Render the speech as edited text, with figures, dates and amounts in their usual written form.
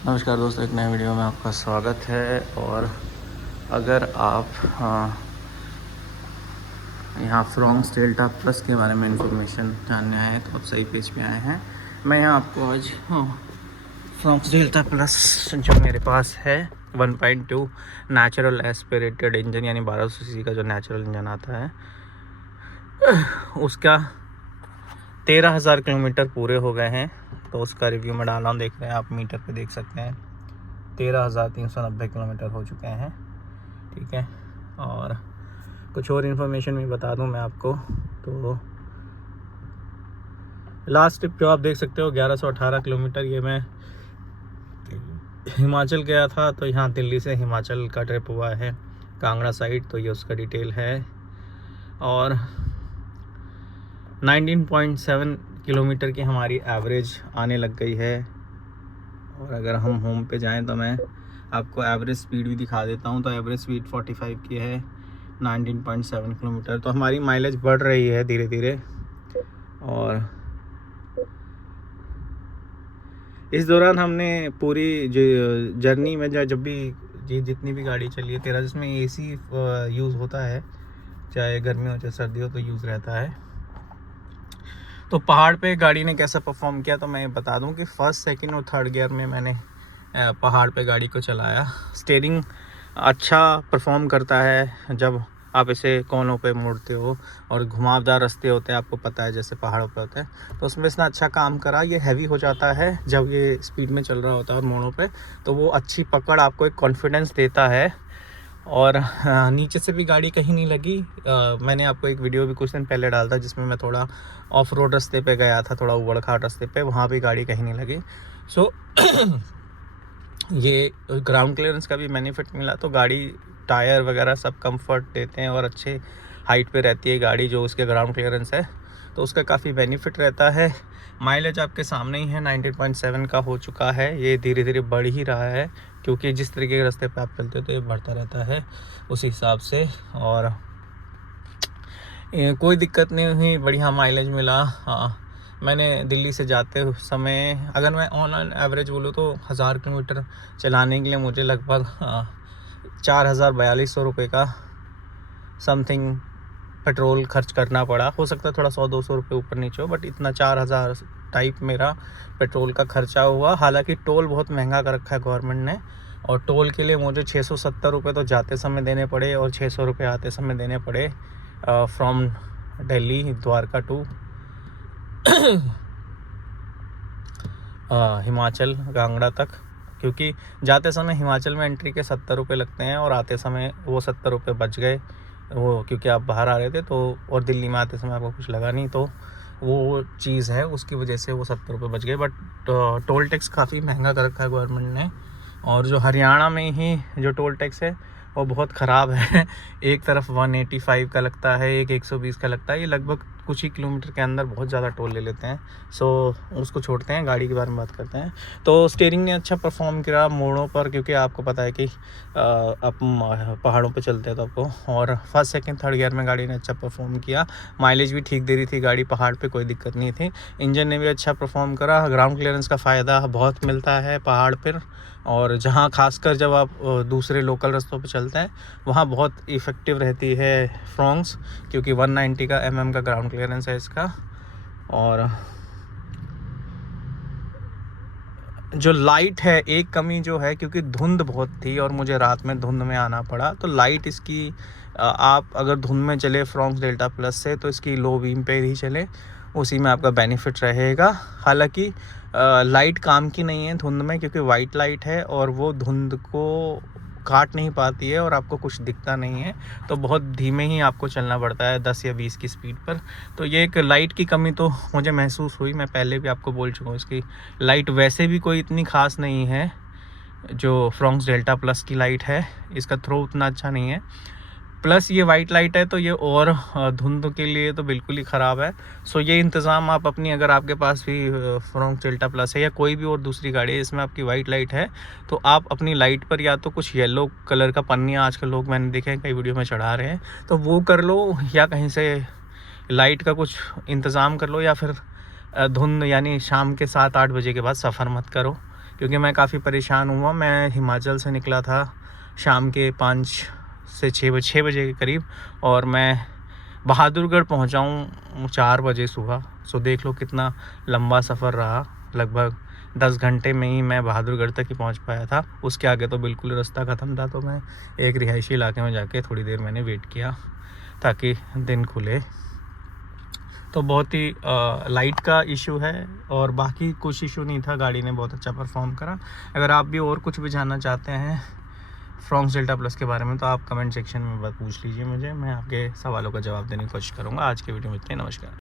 नमस्कार दोस्तों, एक नए वीडियो में आपका स्वागत है। और अगर आप यहाँ फ्रॉन्क्स डेल्टा प्लस के बारे में इंफॉर्मेशन जानने आए हैं तो आप सही पेज पे आए हैं। मैं यहाँ आपको आज फ्रॉन्क्स डेल्टा प्लस जो मेरे पास है 1.2 नेचुरल एस्पिरेटेड इंजन यानी 1200 सीसी का जो नेचुरल इंजन आता है उसका 13,000 किलोमीटर पूरे हो गए हैं। तो उसका रिव्यू में डाला हूँ, देख रहे हैं आप, मीटर पे देख सकते हैं 13,390 किलोमीटर हो चुके हैं। ठीक है, और कुछ और इन्फॉर्मेशन भी बता दूं मैं आपको। तो लास्ट ट्रिप जो आप देख सकते हो 1118 किलोमीटर, ये मैं हिमाचल गया था। तो यहाँ दिल्ली से हिमाचल का ट्रिप हुआ है, कांगड़ा साइड। तो ये उसका डिटेल है। और 19.7 किलोमीटर की हमारी एवरेज आने लग गई है। और अगर हम होम पे जाएं तो मैं आपको एवरेज स्पीड भी दिखा देता हूं। तो एवरेज स्पीड 45 की है, 19.7 किलोमीटर। तो हमारी माइलेज बढ़ रही है धीरे धीरे। और इस दौरान हमने पूरी जर्नी में जब भी जितनी भी गाड़ी चली है, तेरा जिसमें AC यूज़ होता है, चाहे गर्मी हो चाहे सर्दी हो, तो यूज़ रहता है। तो पहाड़ पे गाड़ी ने कैसा परफॉर्म किया तो मैं बता दूं कि फर्स्ट, सेकंड और थर्ड गियर में मैंने पहाड़ पे गाड़ी को चलाया। स्टीयरिंग अच्छा परफॉर्म करता है जब आप इसे कोनों पे मोड़ते हो और घुमावदार रास्ते होते हैं, आपको पता है जैसे पहाड़ों पे होते हैं। तो उसमें इसने अच्छा काम करा। ये हैवी हो जाता है जब ये स्पीड में चल रहा होता है और मोड़ों पे, तो वो अच्छी पकड़ आपको एक कॉन्फिडेंस देता है। और नीचे से भी गाड़ी कहीं नहीं लगी। मैंने आपको एक वीडियो भी कुछ दिन पहले डाला था जिसमें मैं थोड़ा ऑफ रोड रास्ते पे गया था, थोड़ा उबड़ खाड़ रास्ते पे, वहाँ भी गाड़ी कहीं नहीं लगी। सो ये ग्राउंड क्लियरेंस का भी बेनिफिट मिला। तो गाड़ी टायर वगैरह सब कंफर्ट देते हैं और अच्छे हाइट पे रहती है गाड़ी जो उसके ग्राउंड क्लियरेंस है, तो उसका काफ़ी बेनिफिट रहता है। माइलेज आपके सामने ही है, 19.7 का हो चुका है। ये धीरे धीरे बढ़ ही रहा है क्योंकि जिस तरीके के रास्ते पे आप चलते हो तो ये बढ़ता रहता है उस हिसाब से। और कोई दिक्कत नहीं हुई, बढ़िया माइलेज मिला। हाँ, मैंने दिल्ली से जाते समय, अगर मैं ऑन एवरेज बोलूँ तो 1000 किलोमीटर चलाने के लिए मुझे लगभग 4,4200 रुपये का समथिंग पेट्रोल खर्च करना पड़ा। हो सकता है थोड़ा 100-200 रुपये ऊपर नीचे हो, बट इतना 4,000 टाइप मेरा पेट्रोल का खर्चा हुआ। हालांकि टोल बहुत महंगा कर रखा है गवर्नमेंट ने, और टोल के लिए मुझे 670 रुपये तो जाते समय देने पड़े और 600 रुपये आते समय देने पड़े फ्रॉम दिल्ली द्वारका टू हिमाचल कांगड़ा तक। क्योंकि जाते समय हिमाचल में एंट्री के 70 रुपये लगते हैं और आते समय वो 70 रुपये बच गए, वो क्योंकि आप बाहर आ रहे थे तो, और दिल्ली में आते समय आपको कुछ लगा नहीं, तो वो चीज़ है, उसकी वजह से वो 70 रुपये बच गए। बट टोल टैक्स काफ़ी महंगा कर रखा है गवर्नमेंट ने। और जो हरियाणा में ही जो टोल टैक्स है वो बहुत ख़राब है। एक तरफ 185 का लगता है, एक 120 का लगता है। ये लगभग कुछ ही किलोमीटर के अंदर बहुत ज़्यादा टोल ले लेते हैं। सो उसको छोड़ते हैं, गाड़ी के बारे में बात करते हैं। तो स्टीयरिंग ने अच्छा परफॉर्म किया मोड़ों पर, क्योंकि आपको पता है कि आप पहाड़ों पे चलते हैं तो आपको। और फर्स्ट, सेकंड, थर्ड गियर में गाड़ी ने अच्छा परफॉर्म किया। माइलेज भी ठीक दे रही थी गाड़ी, पहाड़ पे कोई दिक्कत नहीं थी। इंजन ने भी अच्छा परफॉर्म करा। ग्राउंड क्लियरेंस का फ़ायदा बहुत मिलता है पहाड़ पर, और जहाँ खासकर जब आप दूसरे लोकल रास्तों पे चलते हैं वहाँ बहुत इफ़ेक्टिव रहती है फ्रॉन्क्स, क्योंकि 190 का mm का ग्राउंड क्लियरेंस है इसका। और जो लाइट है, एक कमी जो है, क्योंकि धुंध बहुत थी और मुझे रात में धुंध में आना पड़ा, तो लाइट इसकी आप अगर धुंध में चले फ्रॉन्क्स डेल्टा प्लस से तो इसकी लो बीम पे ही चले, उसी में आपका बेनिफिट रहेगा। हालांकि लाइट काम की नहीं है धुंध में, क्योंकि वाइट लाइट है और वो धुंध को काट नहीं पाती है और आपको कुछ दिखता नहीं है। तो बहुत धीमे ही आपको चलना पड़ता है 10 या 20 की स्पीड पर। तो ये एक लाइट की कमी तो मुझे महसूस हुई। मैं पहले भी आपको बोल चुका हूँ, इसकी लाइट वैसे भी कोई इतनी ख़ास नहीं है जो फ्रॉन्क्स डेल्टा प्लस की लाइट है, इसका थ्रो उतना अच्छा नहीं है। प्लस ये वाइट लाइट है तो ये और धुंध के लिए तो बिल्कुल ही ख़राब है। सो ये इंतज़ाम आप अपनी, अगर आपके पास भी फ्रॉन्क्स डेल्टा प्लस है या कोई भी और दूसरी गाड़ी है इसमें आपकी वाइट लाइट है, तो आप अपनी लाइट पर या तो कुछ येलो कलर का पन्नियाँ, आजकल लोग मैंने देखे हैं कई वीडियो में चढ़ा रहे हैं, तो वो कर लो, या कहीं से लाइट का कुछ इंतज़ाम कर लो, या फिर धुंध यानी शाम के 7-8 बजे के बाद सफ़र मत करो, क्योंकि मैं काफ़ी परेशान हुआ। मैं हिमाचल से निकला था शाम के 5 से 6 बजे के करीब, और मैं बहादुरगढ़ पहुंचा हूँ 4 बजे सुबह। सो देख लो कितना लंबा सफ़र रहा। लगभग 10 घंटे में ही मैं बहादुरगढ़ तक ही पहुंच पाया था। उसके आगे तो बिल्कुल रास्ता ख़त्म था। तो मैं एक रिहायशी इलाके में जाके थोड़ी देर मैंने वेट किया ताकि दिन खुले। तो बहुत ही लाइट का इशू है, और बाकी कुछ इशू नहीं था। गाड़ी ने बहुत अच्छा परफॉर्म करा। अगर आप भी और कुछ भी जानना चाहते हैं फ्रॉन्क्स डेल्टा प्लस के बारे में तो आप कमेंट सेक्शन में पूछ लीजिए मुझे, मैं आपके सवालों का जवाब देने की कोशिश करूँगा। आज के वीडियो में इतने, नमस्कार।